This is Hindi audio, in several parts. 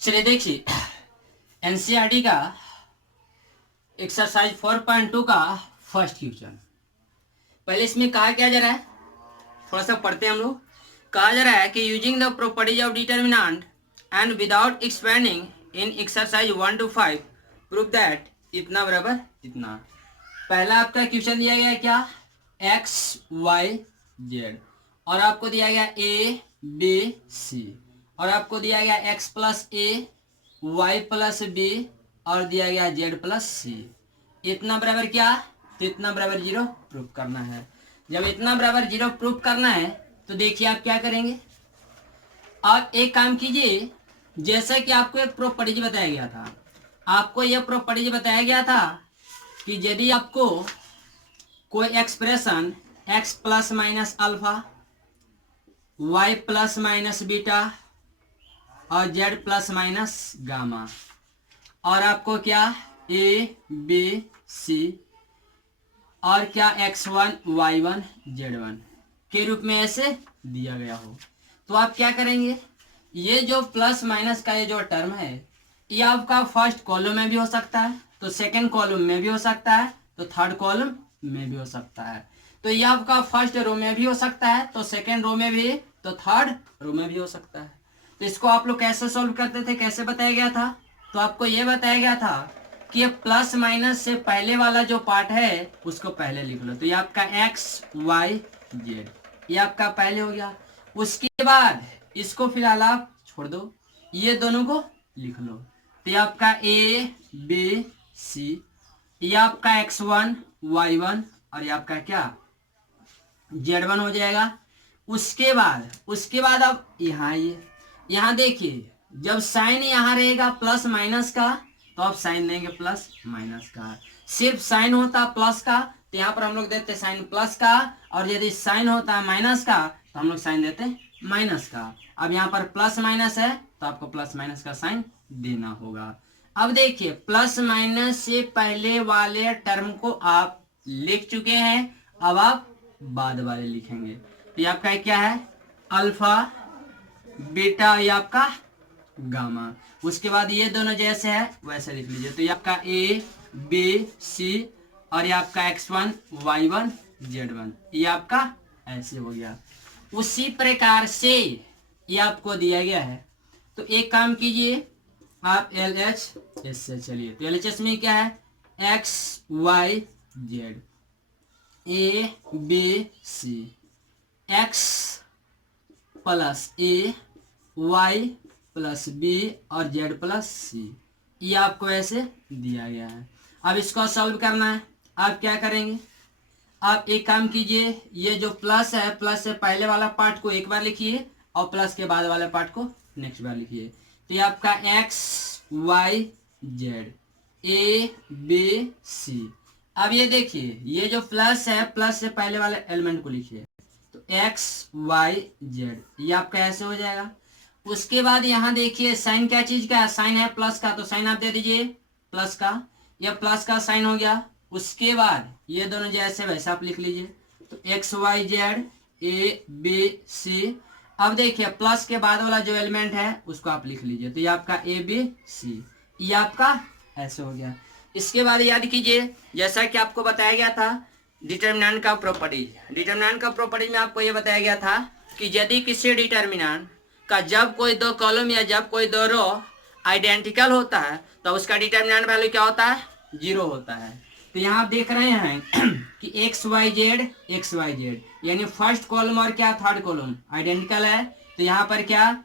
चलिए देखिए एनसीईआरटी का एक्सरसाइज 4.2 का फर्स्ट क्वेश्चन। पहले इसमें कहा क्या जा रहा है, थोड़ा सा पढ़ते हैं हम लोग। कहा जा रहा है कि using the properties of determinant and without expanding in exercise 1 to 5 prove that इतना बराबर इतना। पहला आपका क्वेश्चन दिया गया है क्या, एक्स वाई जेड, और आपको दिया गया ए बी सी, और आपको दिया गया एक्स प्लस ए वाई प्लस बी और दिया गया जेड प्लस सी। इतना बराबर क्या, तो इतना बराबर जीरो प्रूफ करना है। जब इतना बराबर जीरो प्रूफ करना है तो देखिए आप क्या करेंगे। आप एक काम कीजिए, जैसा कि आपको एक प्रॉपर्टीज बताया गया था, आपको यह प्रॉपर्टीज बताया गया था कि यदि आपको कोई expression x plus minus alpha, y plus minus beta और z प्लस माइनस गामा, और आपको क्या ए बी सी और क्या x1 y1 z1 के रूप में ऐसे दिया गया हो, तो आप क्या करेंगे। ये जो प्लस माइनस का ये जो टर्म है ये आपका फर्स्ट कॉलम में भी हो सकता है, तो सेकंड कॉलम में भी हो सकता है, तो थर्ड कॉलम में भी हो सकता है। तो ये आपका फर्स्ट रो में भी हो सकता है, तो सेकंड रो में भी, तो थर्ड रो में भी हो सकता है। तो इसको आप लोग कैसे सॉल्व करते थे, कैसे बताया गया था, तो आपको ये बताया गया था कि ये प्लस माइनस से पहले वाला जो पार्ट है उसको पहले लिख लो। तो ये आपका एक्स वाई जेड ये आपका पहले हो गया। उसके बाद इसको फिलहाल आप छोड़ दो, ये दोनों को लिख लो। तो ये आपका ए बी सी, ये आपका x1 y1 और ये आपका क्या z1 हो जाएगा। उसके बाद अब यहाँ देखिए, जब साइन यहाँ रहेगा प्लस माइनस का तो आप साइन देंगे प्लस माइनस का। सिर्फ साइन होता प्लस का तो यहाँ पर हम लोग देते साइन प्लस का, और यदि साइन होता माइनस का तो हम लोग साइन देते माइनस का। अब यहाँ पर प्लस माइनस है तो आपको प्लस माइनस का साइन देना होगा। अब देखिए प्लस माइनस से पहले वाले टर्म को आप लिख चुके हैं, अब आप बाद वाले लिखेंगे। तो ये आपका क्या है, अल्फा बीटा, ये आपका गामा। उसके बाद ये दोनों जैसे है वैसे लिख लीजिए। तो ये आपका ए बी सी और ये आपका x1 y1 z1 ये आपका ऐसे हो गया। उसी प्रकार से ये आपको दिया गया है, तो एक काम कीजिए आप LHS से चलिए। तो LHS में क्या है, x y z a b c, x plus a y plus b और z प्लस c, ये आपको ऐसे दिया गया है। अब इसको सॉल्व करना है, आप क्या करेंगे, आप एक काम कीजिए, ये जो प्लस है प्लस से पहले वाला पार्ट को एक बार लिखिए और प्लस के बाद वाले पार्ट को नेक्स्ट बार लिखिए। तो ये आपका x y z a b c। अब ये देखिए, ये जो प्लस है प्लस से पहले वाले एलिमेंट को लिखिए। तो x y z ये आपका ऐसे हो जाएगा। उसके बाद यहाँ देखिए साइन क्या चीज का है, साइन है प्लस का, तो साइन आप दे दीजिए प्लस का, यह प्लस का साइन हो गया। उसके बाद ये दोनों जैसे वैसे आप लिख लीजिए। तो X Y Z A B C. अब देखिए प्लस के बाद वाला जो एलिमेंट है उसको आप लिख लीजिए। तो ये आपका ए बी सी, ये आपका ऐसे हो गया। इसके बाद याद कीजिए, जैसा कि आपको बताया गया था डिटर्मिनेंट का प्रॉपर्टीज, डिटर्मिनेंट का प्रॉपर्टीज में आपको ये बताया गया था कि यदि किसी डिटर्मिनेंट का जब कोई दो कॉलम या जब कोई दो रो आइडेंटिकल होता है तो उसका डिटर्मिनेंट वैल्यू क्या होता है, जीरो होता है। तो यहाँ आप देख रहे हैं कि एक्स वाई जेड यानी फर्स्ट कॉलम और क्या थर्ड कॉलम आइडेंटिकल है, तो यहाँ पर क्या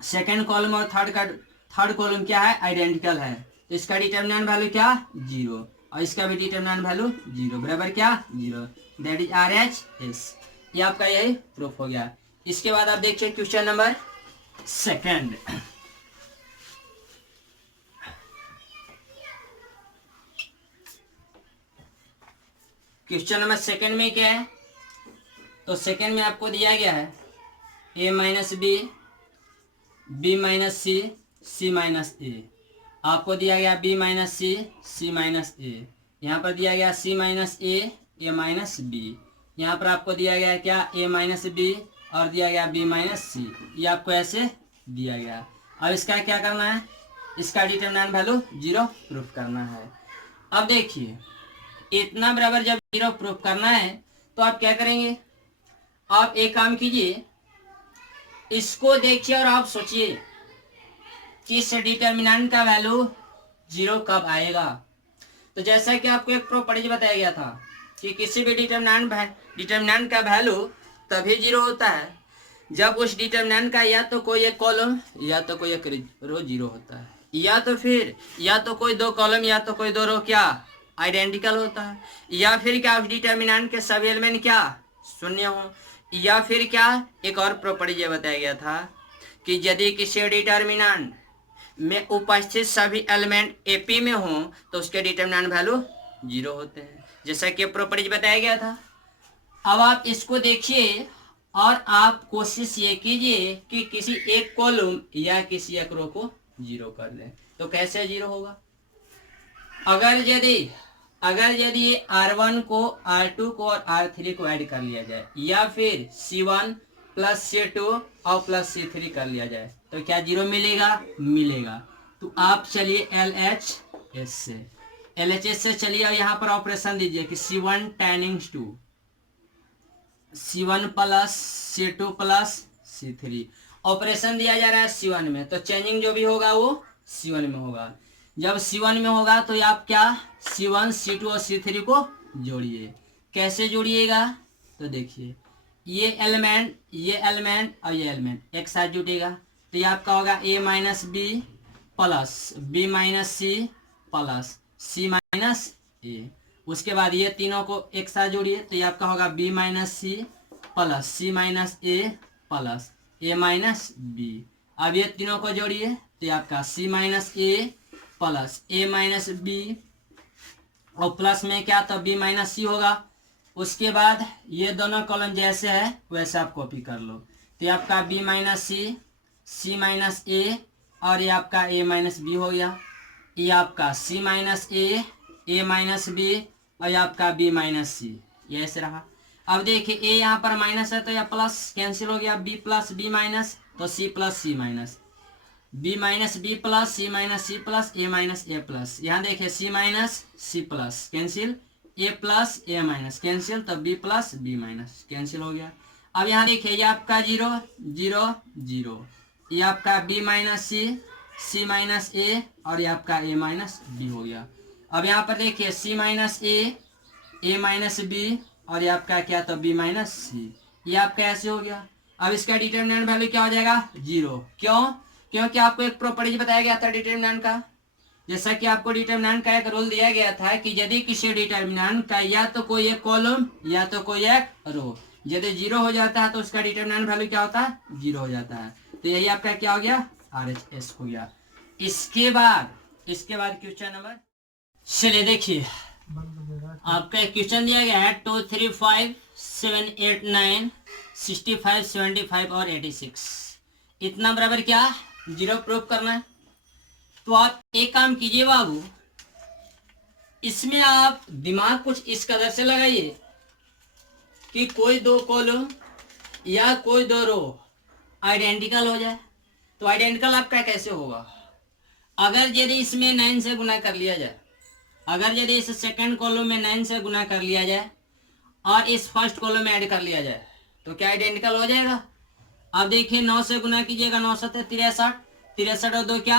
सेकंड कॉलम और थर्ड कॉलम क्या है, आइडेंटिकल है। तो इसका डिटर्मिनेंट वैल्यू क्या, जीरो, और इसका भी डिटर्मिनेंट वैल्यू जीरो, बराबर क्या जीरो, दैट इज RHS। ये आपका यही प्रूफ हो गया। इसके बाद आप देखिए question number second. Question number second में क्या है, तो सेकंड में आपको दिया गया है a minus B, B minus C, C minus A. आपको दिया गया b minus C, C minus A. यहाँ पर दिया गया c minus A, A minus B. यहाँ पर आपको दिया गया क्या, a माइनस बी और दिया गया b माइनस सी, ये आपको ऐसे दिया गया। अब इसका क्या करना है, इसका डिटरमिनेंट वैल्यू 0 प्रूफ करना है। अब देखिए इतना बराबर जब 0 प्रूफ करना है तो आप क्या करेंगे, आप एक काम कीजिए, इसको देखिए और आप सोचिए कि इस डिटरमिनेंट का वैल्यू 0 कब आएगा। तो जैसा कि आपको एक प्रॉपर्टी बताया गया था कि किसी भी डिटरमिनेंट का वैल्यू तभी 0 होता है जब उस डिटरमिनेंट का या तो कोई एक कॉलम या तो कोई एक रो 0 होता है, या तो कोई दो कॉलम या तो कोई दो रो क्या आइडेंटिकल होता है, या फिर क्या उस डिटरमिनेंट के सभी एलिमेंट क्या शून्य हो, या फिर क्या एक और प्रॉपर्टी ये बताया गया था कि यदि किसी डिटरमिनेंट में उपस्थित सभी एलिमेंट एपी में हो तो उसके डिटरमिनेंट वैल्यू 0 होते हैं, जैसा कि प्रॉपर्टी बताया गया था। अब आप इसको देखिए और आप कोशिश ये कीजिए कि किसी एक कॉलम या किसी एक रो को 0 कर लें। तो कैसे 0 होगा, अगर यदि R1 को R2 को और R3 को ऐड कर लिया जाए, या फिर C1 प्लस C2 और प्लस C3 कर लिया जाए तो क्या 0 मिलेगा। तो आप चलिए LHS से चलिए और यहाँ पर ऑपरेशन दीजिए कि C1 times 2 C1 plus C2 plus C3 operation दिया जा रहा है C1 में, तो चेंजिंग जो भी होगा वो C1 में होगा। जब C1 में होगा तो आप क्या C1 C2 और C3 को जोड़िए। कैसे जोड़िएगा, तो देखिए ये एलिमेंट और ये एलिमेंट एक साथ जुटेगा तो ये आपका होगा A minus B plus B minus C plus C minus A. उसके बाद ये तीनों को एक साथ जोड़िए तो ये आपका होगा B minus C plus C minus A plus A minus B. अब ये तीनों को जोड़िए तो ये आपका C minus A plus A minus B और प्लस में क्या तो B माइनस सी होगा। उसके बाद ये दोनों कॉलम जैसे है वैसे आप कॉपी कर लो तो ये आपका B माइनस सी C माइनस ए और ये आपका A माइनस बी हो गया। ये आपका C माइनस ए माइनस बी और ये आपका B माइनस सी, ये ऐसे रहा। अब देखिए A यहाँ पर माइनस है तो यह प्लस कैंसिल हो गया, B प्लस B माइनस तो C plus C minus, B minus B plus C minus C plus A minus A plus. यहाँ देखिए C minus C plus cancel, A plus A minus cancel, तो B plus B minus cancel हो गया। अब यहाँ देखिए ये आपका 0 0 0, ये आपका B minus C minus A और ये आपका A माइनस B हो गया। अब यहाँ पर देखिए C minus A minus B और ये आपका क्या तो B माइनस C, ये आपका ऐसे हो गया। अब इसका डिटरमिनेंट वैल्यू क्या हो जाएगा 0। क्यों, क्योंकि आपको एक प्रॉपर्टी बताया गया था डिटरमिनेंट का, जैसा कि आपको डिटरमिनेंट का एक रूल दिया गया था कि यदि किसी डिटरमिनेंट का या तो कोई एक कॉलम या तो कोई एक रो यदि 0 हो जाता है तो उसका डिटरमिनेंट वैल्यू क्या होता है 0 हो जाता है। तो यही आपका क्या हो गया RHS हो गया। इसके बाद क्वेश्चन नंबर, चलिए देखिए आपका एक क्वेश्चन दिया गया है 2 3 5 7 8 9 65 75 और 86, इतना बराबर क्या 0 प्रूफ करना है। तो आप एक काम कीजिए बाबू, इसमें आप दिमाग कुछ इस कदर से लगाइए कि कोई दो कॉलम या कोई दो रो आइडेंटिकल हो जाए। तो आइडेंटिकल आपका कैसे होगा, अगर यदि इसमें 9 से गुना कर लिया जाए, अगर यदि इस सेकंड कॉलम में 9 से गुना कर लिया जाए और इस फर्स्ट कॉलम में ऐड कर लिया जाए तो क्या आइडेंटिकल हो जाएगा। अब देखिए 9 से गुना कीजिएगा 9 7 63, 63 और 2 क्या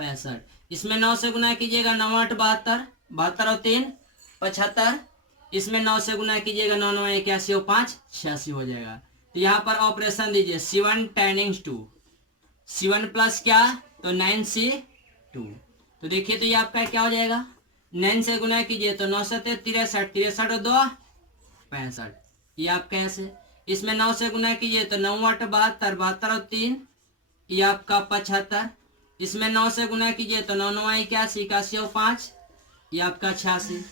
65, इसमें 9 से गुना कीजिएगा 9 8 72, 72 और 3 75, इसमें 9 से गुना कीजिएगा 9 9 81 और 5 86 हो जाएगा। तो यहाँ पर ऑपरेशन दीजिए C1 टाइम्स 2, C1 प्लस क्या तो 9C2। तो देखिए तो ये आपका क्या हो जाएगा, 9 से गुना कीजिए तो 9 7 63, 63 और 2 65, ये आपका ऐसे। इसमें 9 से गुना कीजिए तो 9 8 72, 72 और 3 ये आपका 75, इसमें 9 से गुना कीजिए तो 9 9 81, 81 और 5 ये आपका 86,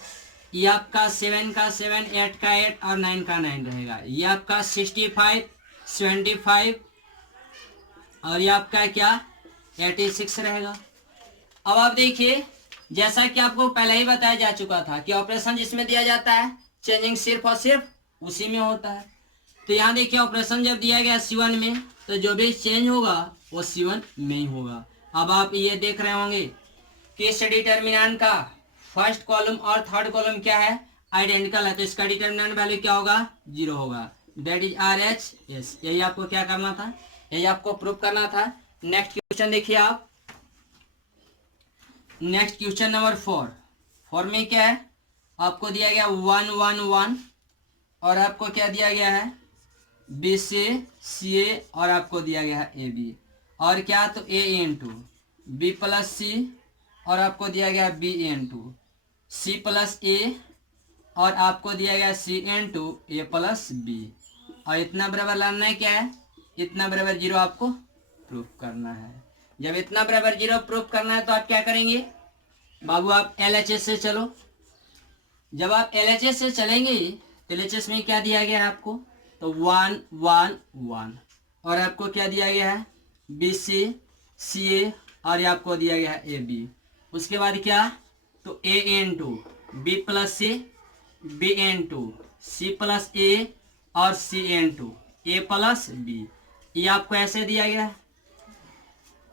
ये आपका 7 का 7, 8 का 8 और 9 का 9 रहेगा। ये आपका 65 75 और ये आपका क्या 86 रहेगा। अब आप देखिए जैसा कि आपको पहले ही बताया जा चुका था कि ऑपरेशन जिसमें दिया जाता है चेंजिंग सिर्फ और सिर्फ उसी में होता है। तो यहाँ देखिए ऑपरेशन जब दिया गया C1 में तो जो भी चेंज होगा वो C1 में ही होगा। अब आप ये देख रहे होंगे कि इस डिटर्मिनेंट का फर्स्ट कॉलम और थर्ड कॉलम क्या है, आइडेंटिकल है, तो इसका डिटर्मिनेंट वैल्यू क्या होगा, 0 होगा। That is RHS। यही आपको क्या करना था, यही आपको प्रूव करना था। नेक्स्ट क्वेश्चन देखिए आप, नेक्स्ट क्वेश्चन नंबर 4 में क्या है, आपको दिया गया 1 1 1 और आपको क्या दिया गया है, BC CA और आपको दिया गया है AB और क्या, तो A into B plus C और आपको दिया गया है B into C plus A और आपको दिया गया C into A plus B और इतना बराबर लाना है क्या है, इतना बराबर 0 आपको प्रूफ करना है। जब इतना बराबर 0 प्रूफ करना है तो आप क्या करेंगे बाबू, आप LHS से चलो। जब आप LHS से चलेंगे तो LHS में क्या दिया गया है आपको, तो 1 1 1 और आपको क्या दिया गया है, BC CA और ये आपको दिया गया है AB। उसके बाद क्या, तो A into B plus C, B into C plus A और C into A plus B, ये आपको ऐसे दिया गया है।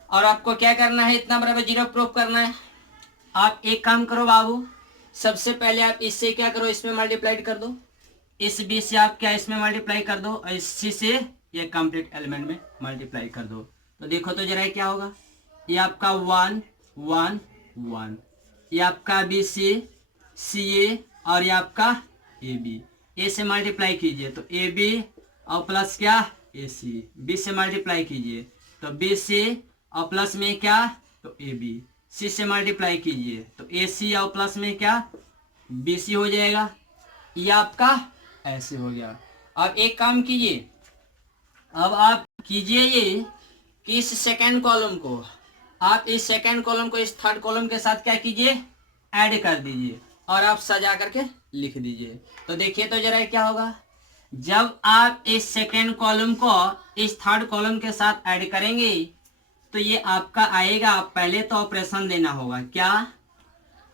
और आपको क्या करना है, इतना बराबर 0 प्रूफ करना है। आप एक काम करो बाबू, सबसे पहले आप इससे क्या करो, इसमें मल्टीप्लाई कर दो, इस B से आप क्या इसमें मल्टीप्लाई कर दो और इस C से ये कंप्लीट एलिमेंट में मल्टीप्लाई कर दो। तो देखो तो जरा क्या होगा, ये आपका 1 1 1, ये आपका BC CA और ये आपका AB। A से मल्टीप्लाई कीजिए तो AB और प्लस क्या AC, B से मल्टीप्लाई कीजिए तो BC और प्लस में क्या, तो AB, C से मल्टीप्लाई कीजिए तो AC और प्लस में क्या BC हो जाएगा। ये आपका ऐसे हो गया। अब एक काम कीजिए, अब आप कीजिए ये कि इस सेकेंड कॉलम को आप इस सेकेंड कॉलम को इस थर्ड कॉलम के साथ क्या कीजिए, ऐड कर दीजिए और आप सजा करके लिख दीजिए। तो देखिए तो जरा क्या होगा, जब आप इस सेकेंड कॉलम को इस थर्ड कॉलम के साथ ऐड करेंगे तो ये आपका आएगा, पहले तो ऑपरेशन देना होगा क्या,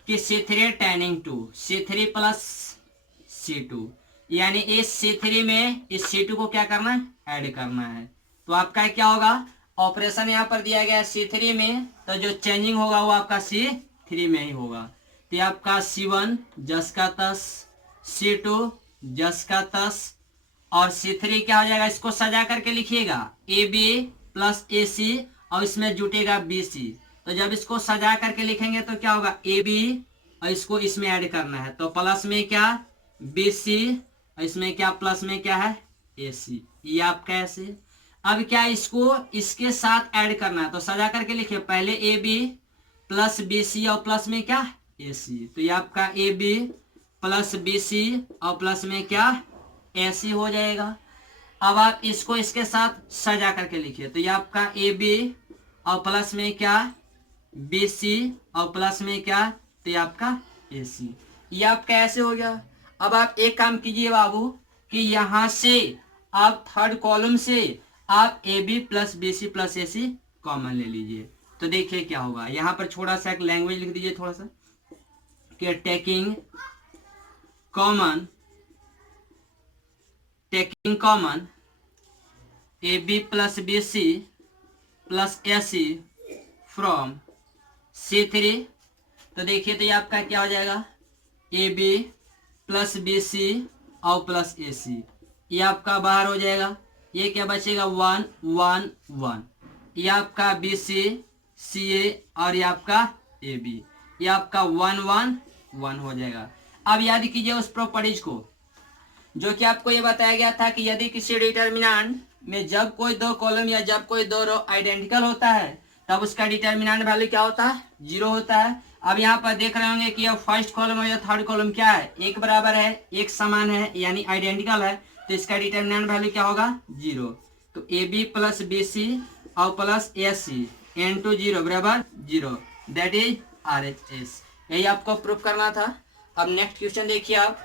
कि C3 tanning 2 C3 plus C2, यानी इस C3 में इस C2 को क्या करना है, ऐड करना है। तो आपका क्या होगा, ऑपरेशन यहाँ पर दिया गया है C3 में, तो जो चेंजिंग होगा वो आपका C3 में ही होगा। तो आपका C1 जस का तस, C2 जस का तस और C3 क्या हो जाएगा, इसको सजा करके लिखिएगा AB प्लस AC और इसमें जुटेगा BC। तो जब इसको सजा करके लिखेंगे तो क्या होगा, AB और इसको इसमें ऐड करना है तो प्लस में क्या BC और इसमें क्या प्लस में क्या है AC। ये आपका ऐसे। अब क्या इसको इसके साथ ऐड करना है तो सजा करके लिखिए, पहले AB प्लस BC और प्लस में क्या AC। तो ये आपका AB प्लस BC और प्लस में क्या AC हो जाएगा। अब आप इसको इसके साथ सजा करके लिखिए, तो ये आपका AB और प्लस में क्या BC और प्लस में क्या, तो ये आपका AC। ये आपका ऐसे हो गया। अब आप एक काम कीजिए बाबू कि यहाँ से आप थर्ड कॉलम से आप AB plus BC plus AC common ले लीजिए। तो देखिए क्या होगा, यहाँ पर थोड़ा सा एक लैंग्वेज लिख दीजिए थोड़ा सा, कि taking common AB plus BC plus AC from C3। तो देखिए तो ये आपका क्या हो जाएगा, AB प्लस BC और प्लस AC, ये आपका बाहर हो जाएगा। ये क्या बचेगा 1 1 1, ये आपका BC CA और ये आपका AB, ये आपका 1 1 1 हो जाएगा। अब याद कीजिए उस प्रॉपर्टीज को जो कि आपको ये बताया गया था कि यदि किसी डिटर्मिनेंट में जब कोई दो कॉलम या जब कोई दो रो आइडेंटिकल होता है तब उसका डिटर्मिनेंट वैल्यू क्या होता है, 0 होता है। अब यहाँ पर देख रहे होंगे कि यह फर्स्ट कॉलम और यह थर्ड कॉलम क्या है, एक बराबर है, एक समान है, यानी आइडेंटिकल है, तो इसका डिटर्मिनेंट वैल्यू क्या होगा 0। तो AB प्लस BC और प्लस AC इंटू 0 बराबर 0, दैट इज RHS। यही आपको प्रूफ करना था। अब नेक्स्ट क्वेश्चन देखिए आप,